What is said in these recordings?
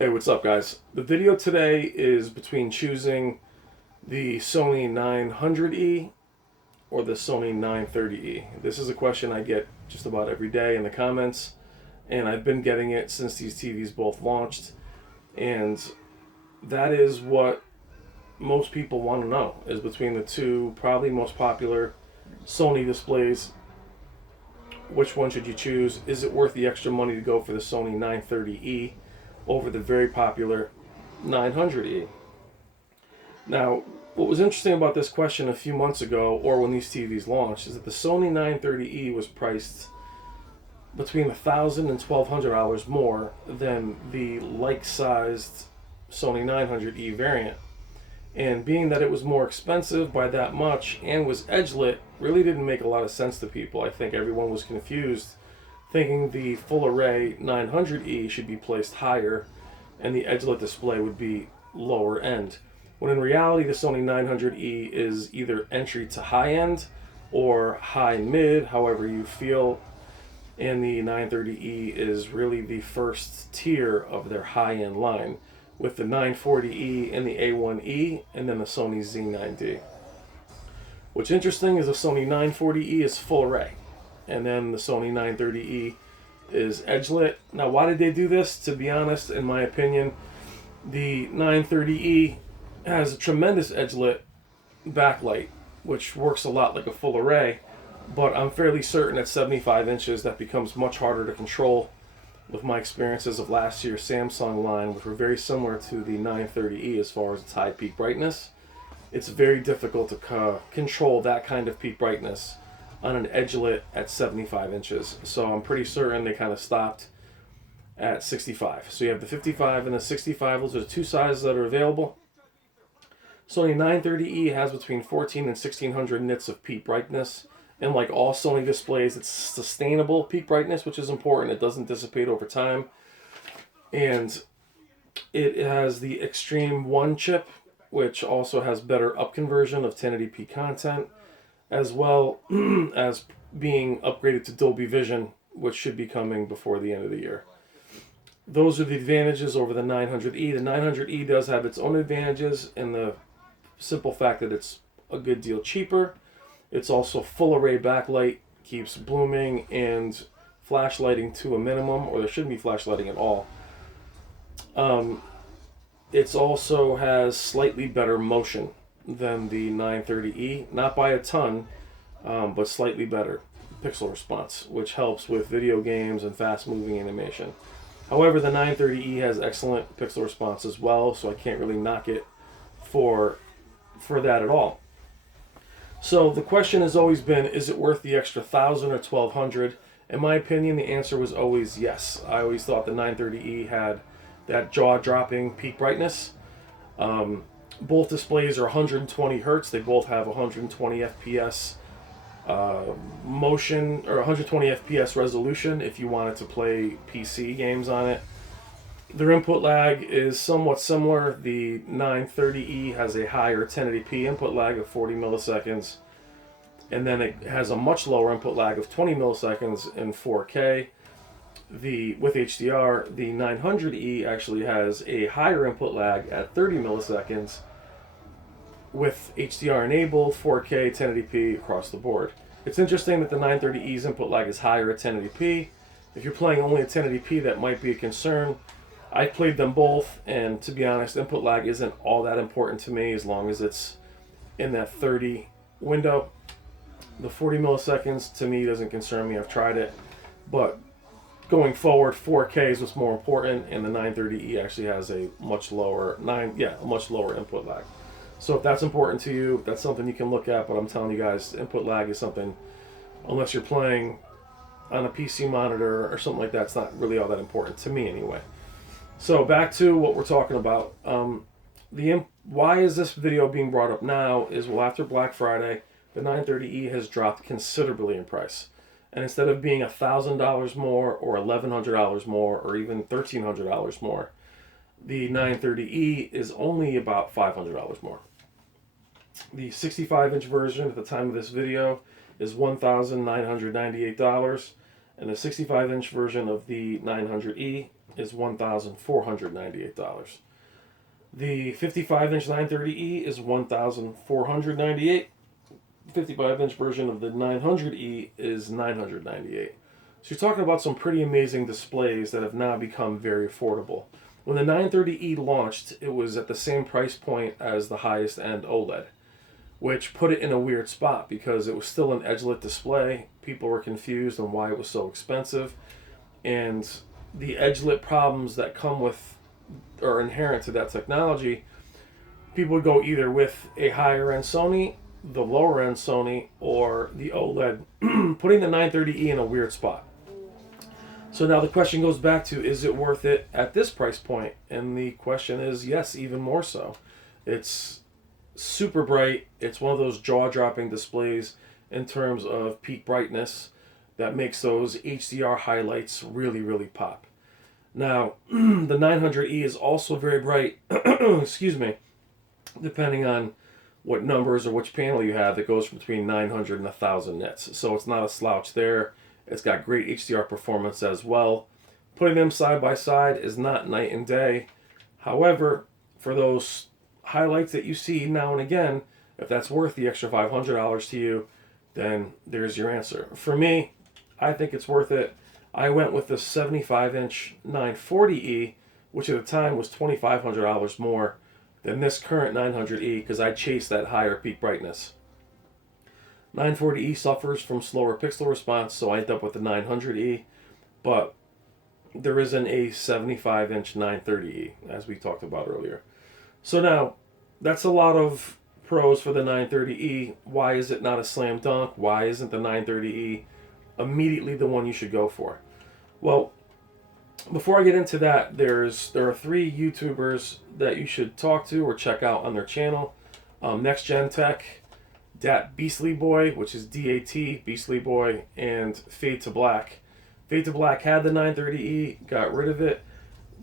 Hey, what's up, guys? The video today is between choosing the Sony 900E or the Sony 930E. This is a question I get just about every day in the comments, and I've been getting it since these TVs both launched, and that is what most people want to know, is between the two probably most popular Sony displays. Which one should you choose? Is it worth the extra money to go for the Sony 930E over the very popular 900E? Now, what was interesting about this question a few months ago, or when these TVs launched, is that the Sony 930E was priced between $1,000 and $1,200 more than the like-sized Sony 900E variant. And being that it was more expensive by that much and was edge-lit, really didn't make a lot of sense to people. I think everyone was confused, thinking the full array 900E should be placed higher and the edge-lit display would be lower end. When in reality, the Sony 900E is either entry to high-end or high-mid, however you feel, and the 930E is really the first tier of their high-end line, with the 940E and the A1E, and then the Sony Z9D. What's interesting is the Sony 940E is full array, and then the Sony 930E is edge-lit. Now, why did they do this? To be honest, in my opinion, the 930E has a tremendous edge-lit backlight, which works a lot like a full array, but I'm fairly certain at 75 inches that becomes much harder to control. With my experiences of last year's Samsung line, which were very similar to the 930E as far as its high peak brightness, it's very difficult to control that kind of peak brightness on an edge-lit at 75 inches. So I'm pretty certain they kind of stopped at 65. So you have the 55 and the 65. Those are the two sizes that are available. Sony 930E has between 14 and 1600 nits of peak brightness. And like all Sony displays, it's sustainable peak brightness, which is important. It doesn't dissipate over time. And it has the Extreme 1 chip, which also has better upconversion of 1080p content, as well as being upgraded to Dolby Vision, which should be coming before the end of the year. Those are the advantages over the 900E. The 900E does have its own advantages in the simple fact that it's a good deal cheaper. It's also full array backlight, keeps blooming and flashlighting to a minimum, or there shouldn't be flashlighting at all. It also has slightly better motion than the 930E, not by a ton, but slightly better pixel response, which helps with video games and fast-moving animation. However, the 930E has excellent pixel response as well, so I can't really knock it for that at all. So the question has always been, is it worth the extra $1,000 or $1,200? In my opinion, the answer was always yes. I always thought the 930E had that jaw-dropping peak brightness. Both displays are 120 hertz. They both have 120 FPS motion, or 120 FPS resolution if you wanted to play PC games on it. Their input lag is somewhat similar. The 930E has a higher 1080p input lag of 40 milliseconds, and then it has a much lower input lag of 20 milliseconds in 4K. With HDR, the 900E actually has a higher input lag at 30 milliseconds with HDR enabled, 4K, 1080p across the board. It's interesting that the 930E's input lag is higher at 1080p. If you're playing only at 1080p, that might be a concern. I played them both, and to be honest, input lag isn't all that important to me as long as it's in that 30 window. The 40 milliseconds to me doesn't concern me. I've tried it, but going forward, 4K is what's more important, and the 930E actually has a much lower input lag. So if that's important to you, that's something you can look at. But I'm telling you guys, input lag is something, unless you're playing on a PC monitor or something like that, it's not really all that important to me anyway. So back to what we're talking about. Why is this video being brought up now is, well, after Black Friday, the 930E has dropped considerably in price. And instead of being $1,000 more or $1,100 more or even $1,300 more, the 930E is only about $500 more. The 65-inch version at the time of this video is $1,998, and the 65-inch version of the 900E is $1,498. The 55-inch 930E is $1,498. 55-inch version of the 900E is $998. So you're talking about some pretty amazing displays that have now become very affordable. When the 930E launched, it was at the same price point as the highest end OLED, which put it in a weird spot because it was still an edge-lit display. People were confused on why it was so expensive, and the edge-lit problems that come with or inherent to that technology, people would go either with a higher end Sony, the lower end Sony, or the OLED, putting the 930E in a weird spot. So now the question goes back to, is it worth it at this price point? And the question is yes, even more so. It's super bright. It's one of those jaw-dropping displays in terms of peak brightness that makes those HDR highlights really, really pop. Now, the 900E is also very bright, excuse me, depending on what numbers or which panel you have. That goes between 900 and 1,000 nits. So it's not a slouch there. It's got great HDR performance as well. Putting them side by side is not night and day. However, for those highlights that you see now and again, if that's worth the extra $500 to you, then there's your answer. For me, I think it's worth it. I went with the 75-inch 940E, which at the time was $2,500 more than this current 900E because I chased that higher peak brightness. 940E suffers from slower pixel response, so I ended up with the 900E, but there isn't a 75-inch 930E, as we talked about earlier. So now, that's a lot of pros for the 930E. Why is it not a slam dunk? Why isn't the 930E immediately the one you should go for? Well, before I get into that, there are 3 YouTubers that you should talk to or check out on their channel. Next Gen Tech, Dat Beastly Boy, which is DAT, Beastly Boy, and Fade to Black. Fade to Black had the 930E, got rid of it.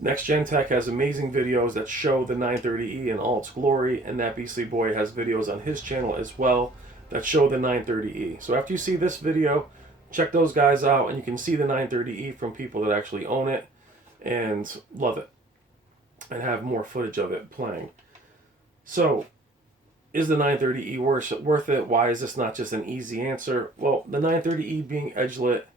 Next Gen Tech has amazing videos that show the 930E in all its glory, and that Beastly Boy has videos on his channel as well that show the 930E. So after you see this video, check those guys out, and you can see the 930E from people that actually own it and love it and have more footage of it playing. So, is the 930E worth it? Why is this not just an easy answer? Well, the 930E being edge-lit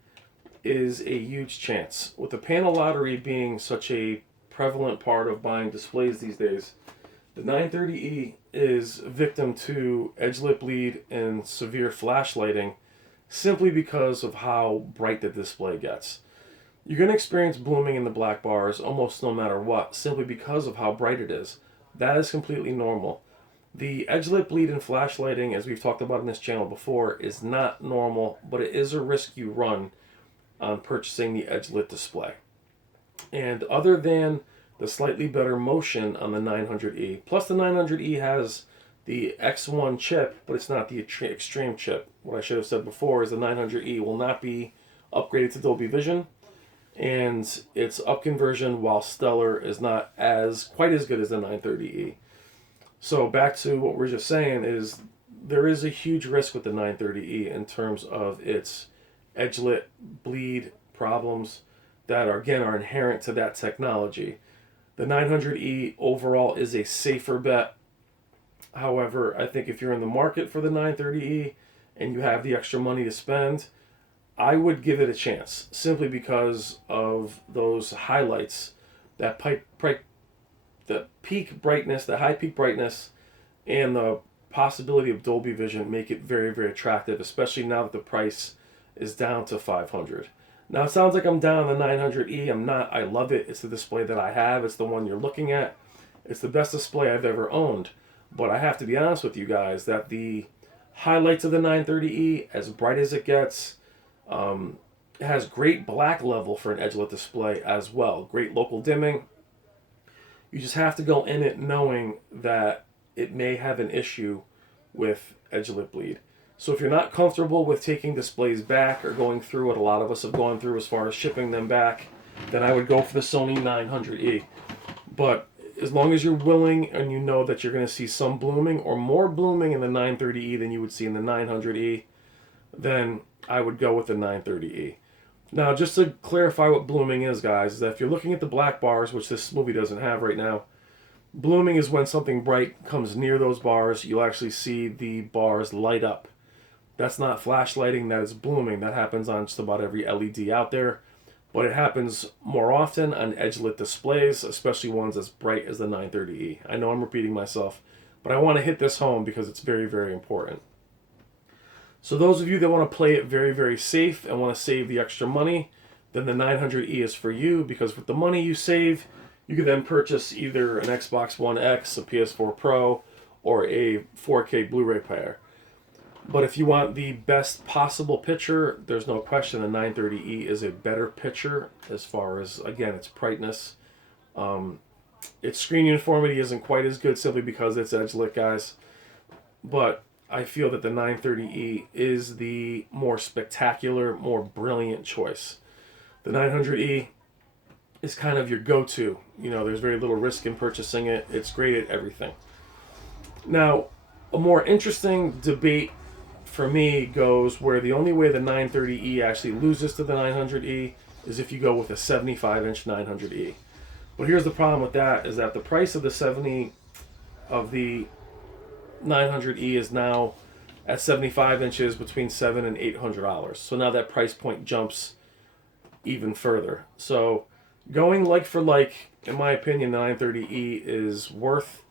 is a huge chance. With the panel lottery being such a prevalent part of buying displays these days, the 930E is victim to edge-lit bleed and severe flash lighting simply because of how bright the display gets. You're going to experience blooming in the black bars almost no matter what, simply because of how bright it is. That is completely normal. The edge-lit bleed and flash lighting, as we've talked about in this channel before, is not normal, but it is a risk you run on purchasing the edge-lit display. And other than the slightly better motion on the 900E, plus the 900E has the X1 chip, but it's not the extreme chip. What I should have said before is the 900E will not be upgraded to Dolby Vision, and its upconversion, while stellar, is not quite as good as the 930E. So back to what we're just saying is there is a huge risk with the 930E in terms of its edge-lit bleed problems that are inherent to that technology. The 900E overall is a safer bet. However, I think if you're in the market for the 930E and you have the extra money to spend, I would give it a chance simply because of those highlights, the peak brightness, the high peak brightness, and the possibility of Dolby Vision make it very, very attractive, especially now that the price is down to $500. Now it sounds like I'm down on the 900E. I'm not. I love it. It's the display that I have. It's the one you're looking at. It's the best display I've ever owned. But I have to be honest with you guys that the highlights of the 930E, as bright as it gets, it has great black level for an edge-lit display as well. Great local dimming. You just have to go in it knowing that it may have an issue with edge-lit bleed. So if you're not comfortable with taking displays back or going through what a lot of us have gone through as far as shipping them back, then I would go for the Sony 900E. But as long as you're willing and you know that you're going to see some blooming or more blooming in the 930E than you would see in the 900E, then I would go with the 930E. Now, just to clarify what blooming is, guys, is that if you're looking at the black bars, which this movie doesn't have right now, blooming is when something bright comes near those bars, you'll actually see the bars light up. That's not flash lighting, that is blooming. That happens on just about every LED out there, but it happens more often on edge-lit displays, especially ones as bright as the 930E. I know I'm repeating myself, but I want to hit this home because it's very, very important. So those of you that want to play it very, very safe and want to save the extra money, then the 900E is for you, because with the money you save, you can then purchase either an Xbox One X, a PS4 Pro, or a 4K Blu-ray player. But if you want the best possible picture, there's no question the 930E is a better picture as far as, again, its brightness. Its screen uniformity isn't quite as good simply because it's edge-lit, guys. But I feel that the 930E is the more spectacular, more brilliant choice. The 900E is kind of your go-to. You know, there's very little risk in purchasing it. It's great at everything. Now, a more interesting debate for me goes where the only way the 930E actually loses to the 900E is if you go with a 75-inch 900E. But here's the problem with that, is that the price of the 900E is now at 75 inches between $700 and $800. So now that price point jumps even further. So going like for like, in my opinion, the 930E is worth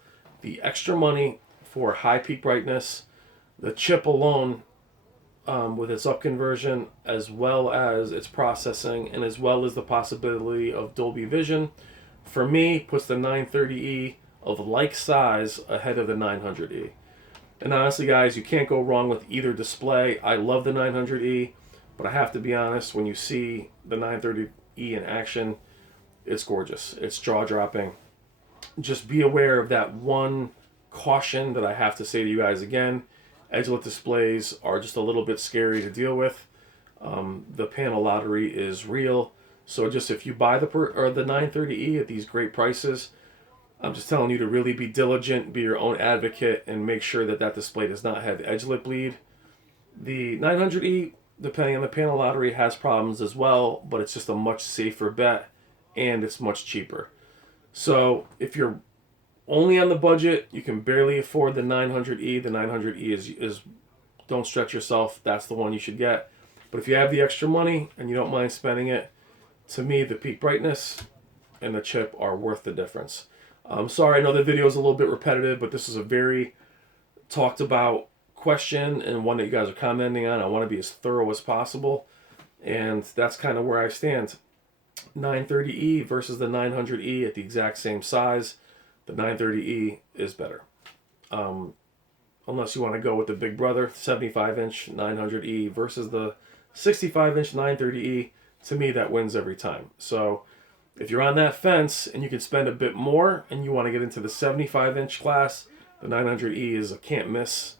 the extra money for high peak brightness. The chip alone, with its up conversion, as well as its processing, and as well as the possibility of Dolby Vision, for me, puts the 930E of like size ahead of the 900E. And honestly, guys, you can't go wrong with either display. I love the 900E, but I have to be honest, when you see the 930E in action, it's gorgeous. It's jaw-dropping. Just be aware of that one caution that I have to say to you guys again. Edge-lit displays are just a little bit scary to deal with. The panel lottery is real. So just if you buy the 930E at these great prices, I'm just telling you to really be diligent, be your own advocate, and make sure that that display does not have edge-lit bleed. The 900E, depending on the panel lottery, has problems as well, but it's just a much safer bet, and it's much cheaper. So if you're only on the budget, you can barely afford the 900E. The 900E is don't stretch yourself. That's the one you should get. But if you have the extra money and you don't mind spending it, to me, the peak brightness and the chip are worth the difference. I'm sorry, I know the video is a little bit repetitive, but this is a very talked about question and one that you guys are commenting on. I want to be as thorough as possible, and that's kind of where I stand. 930E versus the 900E at the exact same size. The 930E is better. Unless you want to go with the big brother, 75-inch 900E versus the 65-inch 930E, to me that wins every time. So if you're on that fence and you can spend a bit more and you want to get into the 75-inch class, the 900E is a can't-miss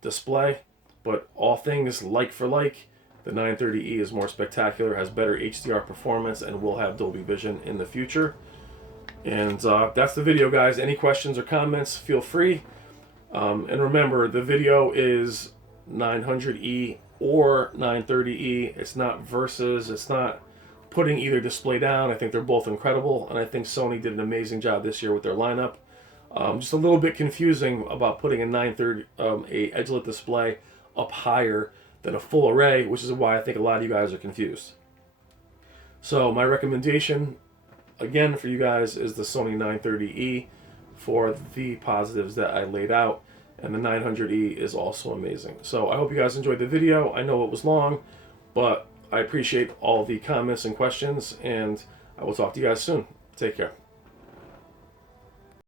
display. But all things like for like, the 930E is more spectacular, has better HDR performance, and will have Dolby Vision in the future. And that's the video, guys. Any questions or comments, feel free. And remember, the video is 900E or 930E. It's not versus. It's not putting either display down. I think they're both incredible, and I think Sony did an amazing job this year with their lineup. Just a little bit confusing about putting a 930 a edge-lit display up higher than a full array, which is why I think a lot of you guys are confused. So my recommendation, again, for you guys is the Sony 930E for the positives that I laid out, and the 900E is also amazing. So I hope you guys enjoyed the video. I know it was long, but I appreciate all the comments and questions, and I will talk to you guys soon. Take care.